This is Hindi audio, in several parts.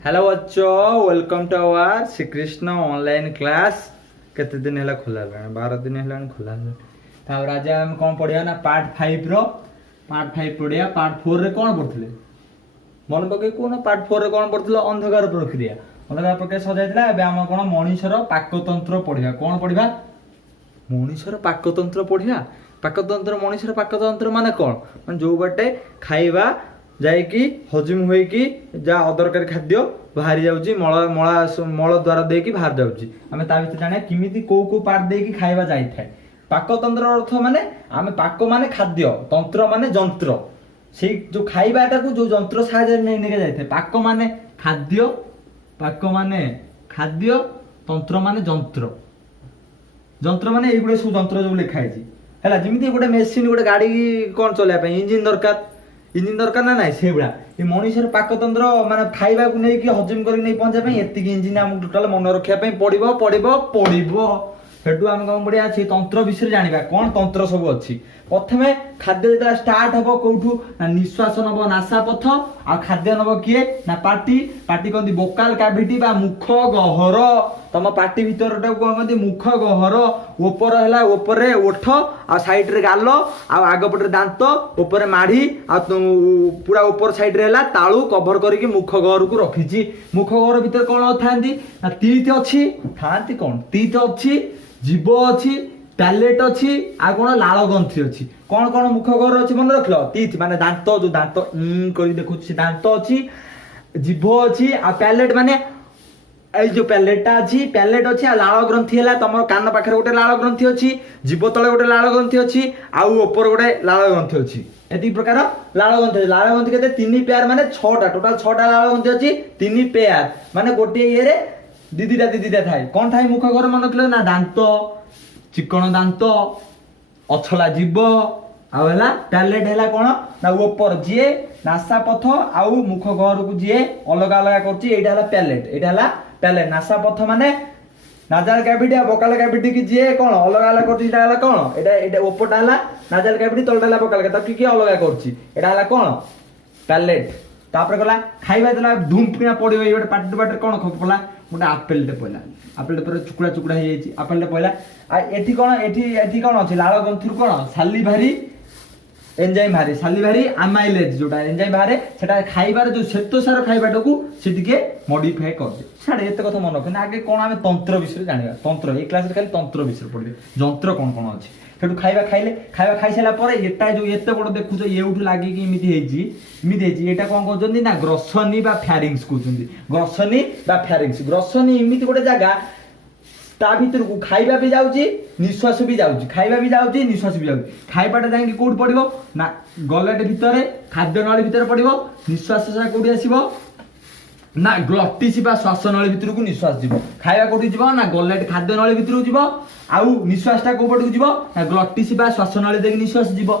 हेलो बच्चों, welcome to our Shri Krishna online class. केते दिन है खोला 12 दिन है खोला। आज आम कौन पढ़िया ना पार्ट 5 पढ़िया। पार्ट 4 रे कौन पढ़ुले मन पके कौन पार्ट 4 रे कौन पढ़ुल अंधकार प्रक्रिया। अंधकार प्रक्रिया सजाइला। एबे आम कौन मनीषर पाकतंत्र पढ़िया। कौन पढ़िया? मनीषर पाकतंत्र पढ़िया। पाकतंत्र मनीषर पाकतंत्र माने कौन माने जो बाटे खाइबा जाइकी हजम होइकी जा अदरकारी खाद्य बाहरी जाउची मल मल द्वारा देकी बाहर जाउची। आमे ता भितर जाने किमिति को पार्ट देकी खाइबा जाई थाए। पाकतंत्र अर्थ माने आमे पाक माने खाद्य, तंत्र माने जंत्र। से जो खाइबाटा को जो जंत्र साहाय्य नै नेके जाई थाए। पाक माने खाद्य, पाक माने खाद्य, तंत्र माने जंत्र। जंत्र माने एगुडे सब जंत्र जो लिखा है हैला। जेमिति गोटे मेसिन गोटे गाड़ी कोन चलाय पे इंजिन दरकार। इंजिन दरकार ना ना से भाया ये मनीषर पाकतंत्र माने खाइबा को नहीं कि हजम करी नहीं पहुंचा पे एति इंजिन हमको टोटल मन रखिया पे पड़िबो पड़िबो पड़िबो। सेटू हम कम बढ़िया अछि तंत्र विषय जानिबा कोन तंत्र सब अछि। प्रथमे खाद्य जेता स्टार्ट हबो कोठू ना निश्वास नबो नासा पथ आ खाद्य नबो किए ना पार्टी। पार्टी कोंदी वोकल कैविटी बा मुख गहर। तम पार्टी भीतरटा को कोंदी मुख गहर। ऊपर हैला ऊपर रे ओठ आ साइड रे गाल आ आग पटे दांत ऊपर माढ़ी आ पूरा ऊपर साइड रे हैला ताळू कवर करके मुख गहर को रखिची। मुख गहर भीतर कोन थांदी ना तीत अछि। थांती कोन तीत अछि, जीव अछि, पैलेट अछि आ कोन लाल ग्रंथि अछि। कोन कोन मुख गहर अछि मन रखलो। तीत माने दांत जो दांत करी देखु छी दांत अछि, जीव अछि आ पैलेट माने ए जो पैलेटा अछि। पैलेट अछि आ लाल ग्रंथि हैला तमर कान पाखरे गोटे लाल ग्रंथि अछि, जीव तळे गोटे लाल ग्रंथि अछि आ ऊपर गोटे लाल ग्रंथि अछि। एति प्रकार लाल ग्रंथि। लाल ग्रंथि केते 3 पेयर माने 6टा टोटल 6टा लाल ग्रंथि अछि। 3 पेयर माने गोटे ये रे दीदीटा थाए। कोन थाए मुख गहर मन रखलो ना दांत, चिकन दांत, अछला जीव आ हैला पैलेट हैला कोन ना ऊपर जे नासा पथ आ मुख गहर को जे अलग अलग करछि। एटा हैला पैलेट। एटा हैला पैलेट। नासा पथ माने नाजल कैविटी आ वोकल कैविटी की जे कोन अलग अलग करछि। एटा हैला कोन एटा एटा ऊपरटा हैला नाजल कैविटी तळटा हैला वोकल कैविटी तब की अलग करछि। एटा हैला कोन पैलेट। तापर गला खाइबा देला धूम पिना पडियो। ए गोटे पाटी पाटी कोन खपला गोटे आपेल टे पइला। आपेल टे पर चुकुड़ा चुकुड़ा हे जाइछि। आपेल टे पइला आ एठी कोन एठी कोन अछि लाल ग्रंथि कोन साली भारी एंजाइम बाहरे। साली भारी अमाइलेज जोटा एंजाइम बाहरे सेटा खाइबार जो श्वेतसार खाइबाटा को से टिके मॉडिफाई कर दे। छाड़े एते कथा मन रखना। आगे कोन आमे तंत्र विषय जानिबा। तंत्र ए क्लास रे खाली तंत्र विषय पढबे। जंत्र कोन कोन अछि सेटु खाइबा खाइले खाइबा खाइ साला परे एटा जो एते बड देखुछ एउठु लागि कि इमिति हेछि एटा कोन कहजंदी ना ग्रसनी बा फैरिंग्स कहजंदी। ग्रसनी बा फैरिंग्स। ग्रसनी इमिति गोटे जागा ता भीतर को खाइबा भी जाउची निश्वास भी जाउची। खाइबा भी जाउची निश्वास भी जाउची। खाइबाटा जाई कोड पडिबो ना गलेट भीतर खाद्य नळी भीतर पडिबो। निश्वास सा कोडी आसीबो ना ग्लटिस बा श्वास नळी भीतर को निश्वास जीवो। खाइबा कोडी जीवो ना गलेट खाद्य नळी भीतर को जीवो आउ निश्वासटा को पडू जीवो ना ग्लटिस बा श्वास नळी देख निश्वास जीवो।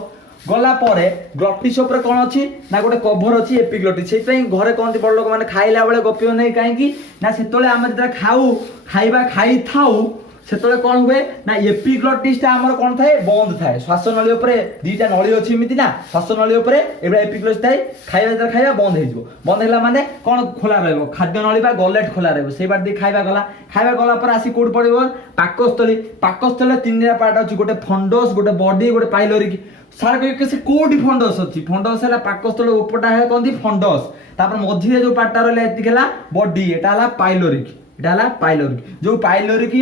गला परे ग्लटिस ऊपर कोन अछि ना गोटे कवर अछि एपिग्लटिस। सेइ पई घरे कोनती बड लोक माने खाइला बेले गपियो नै काहे कि ना सेतोले हम जेता खाऊ खाइबा खाई थाऊ सेतोले कोन हुए ना एपिग्लटिस ता हमर कोन थाए बंद थाए। श्वास नळी ऊपर दीटा नळी अछि मिति ना श्वास नळी ऊपर एबे एपिग्लटिस थाए। खाइबा जेता खाइबा बंद हे जिवो। बंद हैला माने कोन खोला रहइबो खाद्य नळी बा गलेट खोला रहइबो। सेइ बात दे खाइबा गला पर आसी कोड पडिबो पाकस्थली। पाकस्थले 3टा पार्ट अछि गोटे फंडस गोटे बॉडी गोटे पाइलोरी। सार के से कोडी फंडस अछि। फंडस हैला पाकस्थल ऊपरटा है कोंदी फंडस। तापर मझिरे जो पार्टटा रहले एति केला बॉडी। एटा हला पाइलोरिक। एटा हला पाइलोरिक। जो पाइलोरिक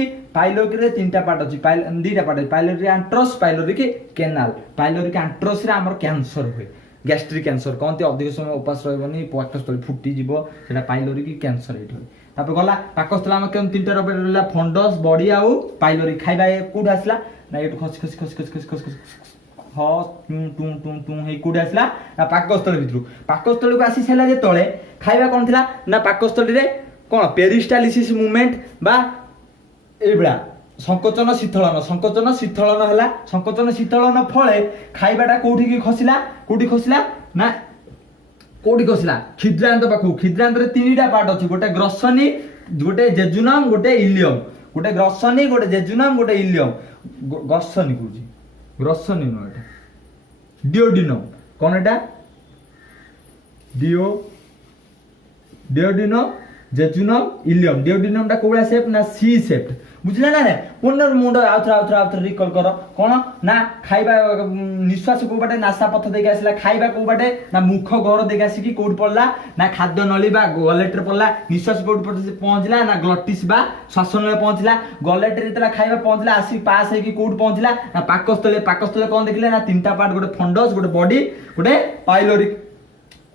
रे 3टा पार्ट अछि। दीटा पार्ट अछि pyloric entrance pyloric canal. Pyloric entrance रे हमर कैंसर हुए गैस्ट्रिक कैंसर कोंती अधिक समय उपास रहबनी पाकस्थल फुटी जिवो सेटा पाइलोरिक कैंसर हेठ। तापर गला पाकस्थल हम केन 3टा रहला फंडस बॉडी आउ पाइलोरिक। खाइबा कोड आसला ना एटु खस ह टू टू टू हे कोड आसला ना पाकस्थल भितरु। पाकस्थल को आसी सेला जे तळे खाइबा कोन थिला ना पाकस्थल रे कोन पेरिस्टालिसिस मूवमेंट बा एबडा संकोचन शीतलन हैला। संकोचन शीतलन फळे खाइबाटा कोठी की खसिला ना कोठी खसिला खिद्रांत पाखु। खिद्रांत रे 3टा पार्ट अछि गोटे ग्रसनी गोटे जेजुनम गोटे इलियम। गोटे ग्रसनी गोटे जेजुनम गोटे इलियम। ग्रसनी कुजी ग्रसनी नो एटा डियोडिनम कोन एटा डियोडिनम जेजुनम इलियम डिओडिनम टा कोबला शेप ना सी शेप बुझला ना पुनर मुंड आउथरा रिकॉल कर कोन ना खाइबा निश्वास को बाटे नासा पथ देके आसला खाइबा को बाटे ना मुख घर देके आसी की कोड पड़ला ना खाद्य नली बा गलेटर पड़ला निश्वास कोड पड़े पहुंचला ना ग्लटिस बा श्वासन नली पहुंचला गलेटर इतला खाइबा पहुंचला आसी पास है की कोड पहुंचला ना पाकस्थले कोन देखले ना तीनटा पार्ट गोटे फंडस गोटे बॉडी गोटे पाइलोरिक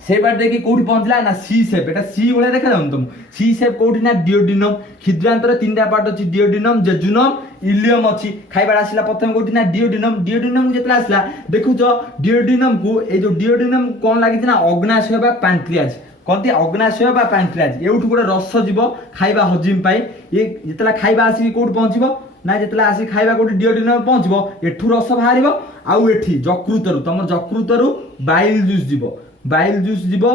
से बार देखि कोठी पहुंचला ना सी शेप एटा सी भले देखा जाउन तुम सी शेप कोठी ना डिओडिनम खिद्रांतर तीनटा पार्ट अछि डिओडिनम जेजुनम इलियम अछि खाइबा आसिला प्रथम कोठी ना डिओडिनम जेतला आसला देखु जो डिओडिनम को ए जो डिओडिनम कोन लागि ना अग्नाशय बा पैंक्रियाज कोनती अग्नाशय बा पैंक्रियाज एउठु गोटे रस जीव खाइबा हजिम पाई ए जेतला खाइबा आसी कोठी पहुंचिबो ना जेतला आसी खाइबा कोठी डिओडिनम पहुंचिबो एठु रस बाहरिबो आउ एठी जकृतरु तमर जकृतरु बाइल जूस जीव बाइल जूस जीव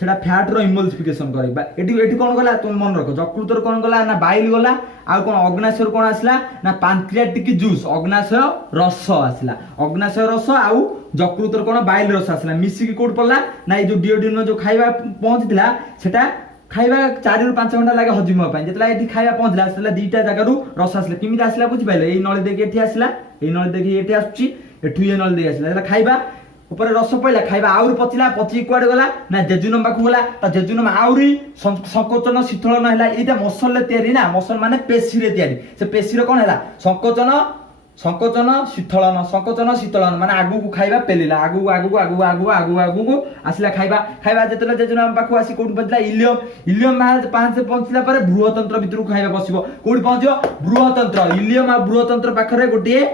सेटा फैट रो इमल्सिफिकेशन करे एटी कोन गला तुम मन रखो जकृतर कोन गला ना बाइल गला आ कोन अग्नाशय कोन आसला ना पैंक्रियाटिक जूस अग्नाशय रस आसला अग्नाशय रस आउ जकृतर कोन बाइल रस आसला मिसी की कोड पड़ला ना ए जो डिओडिनो जो खाइबा पहुंचतिला सेटा खाइबा 4 ରୁ 5 घंटा लागे हजिम पाई जेतला एठी खाइबा पहुंचला सेला दीटा जगह रु रस आसला किमिति आसला बुझि पाइले ए नळी देखि एठी आसला ए नळी देखि एठी आछी एठु ए नळी देखि आसला जेतला खाइबा ऊपर रस पइला खाइबा आउरी पचिला पची कुआडे गला ना जेजुनम पाखु गला त जेजुनम आउरी संकोचन शीतलन हैला एटा मसल ले तयारी ना मसल माने पेशी रे तयारी से पेशी रे कोन हैला संकोचन शीतलन माने आगु को खाइबा पेलिला आगु को आसिला खाइबा जेतले जेजुनम पाखु आसी कोड पचला इलियम बाहर 5 से पहुंचला पर बृहतंत्र भितर खाइबा बसिबो कोड पहुंचो बृहतंत्र इलियम आ बृहतंत्र पाखरे गोटिए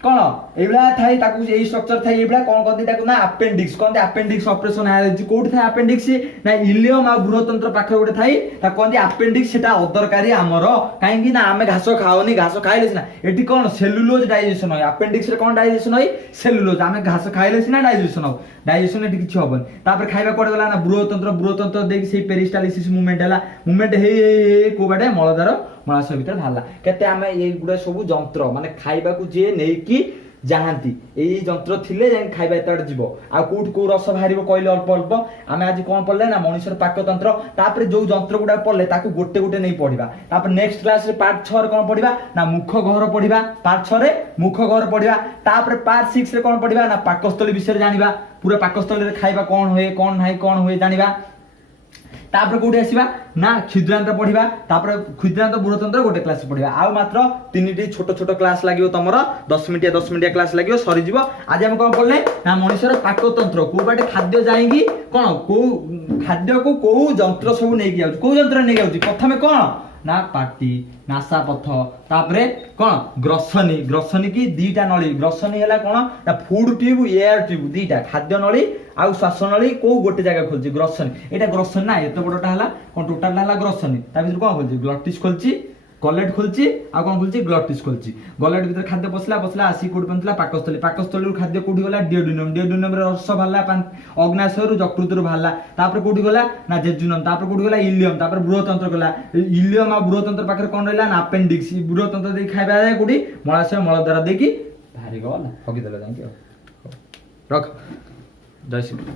कोन एबला थाई ताकू एई स्ट्रक्चर थाई एबला कोन कहते ताकू ना अपेंडिक्स कहते अपेंडिक्स ऑपरेशन है कोड थाई अपेंडिक्स ना इलियम आ बृहतंत्र पाखरे गोटे थाई ता कहते अपेंडिक्स सेटा अदरकारी हमर काहे कि ना हमें घास खाओनी घास खाइले ना एटी कोन सेलुलोज डाइजेशन होय अपेंडिक्स रे कोन डाइजेशन होय सेलुलोज हमें घास खाइले ना डाइजेशन हो डाइजेशन एटी किछ होबन तापर खाइबा कोड गला ना बृहतंत्र देखि सेई पेरिस्टालिसिस मूवमेंट हे को बाटे मलाशय भीतर भाला केते आमे ए गुडा सब जंत्र माने खाइबा को जे नै कि जाहांती एई जंत्र थिले जाय खाइबा एतड जीवो आ कोठ को रस बाहरिबो कहले अल्प आमे आज कोन पड़ले ना मनुष्यर पाकतंत्र तापर जो जंत्र गुडा पड़ले ताकू गोटे नै पढिबा तापर नेक्स्ट क्लास रे पार्ट 6 रे कोन पढिबा ना मुख घर पढिबा पार्ट 6 रे मुख घर पढिबा तापर पार्ट 6 रे कोन पढिबा ना पाकस्थली विषय जानिबा पूरा पाकस्थली रे खाइबा कोन होय जानिबा तापर कोठी आसीबा ना क्षुद्रांत पढिबा तापर क्षुद्रांत बृहतंत्र गोटे क्लास पढिबा आ मात्र तीनटी छोट क्लास लागियो तमरो 10 मिनिटिया क्लास लागियो सरी जीवो आज हम कोन पढले ना मनुष्यर पाकतंत्र को बाटे खाद्य जाईगी कोन को खाद्य को जंत्र सब नै गया को जंत्र नै गया प्रथमे कोन ना पाटी नासा पथ तापरे कोन ग्रसनी की दीटा नली ग्रसनी हैला कोन ना फूड ट्यूब एयर ट्यूब दीटा खाद्य नली आ श्वासन नली को गोटे जगह खोलची ग्रसनी एटा ग्रसनी ना एते बडटा हैला कोन टोटल हैला ग्रसनी ता भीतर कोन खोलची ग्लटिस खोलची गलेट खोलची आ कोन खोलची ग्लटिस खोलची गलेट भीतर खाद्य पसला आसी कोड पन्तला पाकस्थली खाद्य कोठी गला डिओडिनम रे रस भाला अग्नाशय रु जकृत रु भाला तापर कोठी गला ना जेजुनम तापर कोठी गला इलियम तापर बृहतंत्र गला इलियम आ बृहतंत्र पाखरे कोन रहला ना अपेंडिक्स बृहतंत्र दे खाइबा जाय कोठी मलाशय मल द्वारा देखि भारी गला हगी देला जाय रख जय श्री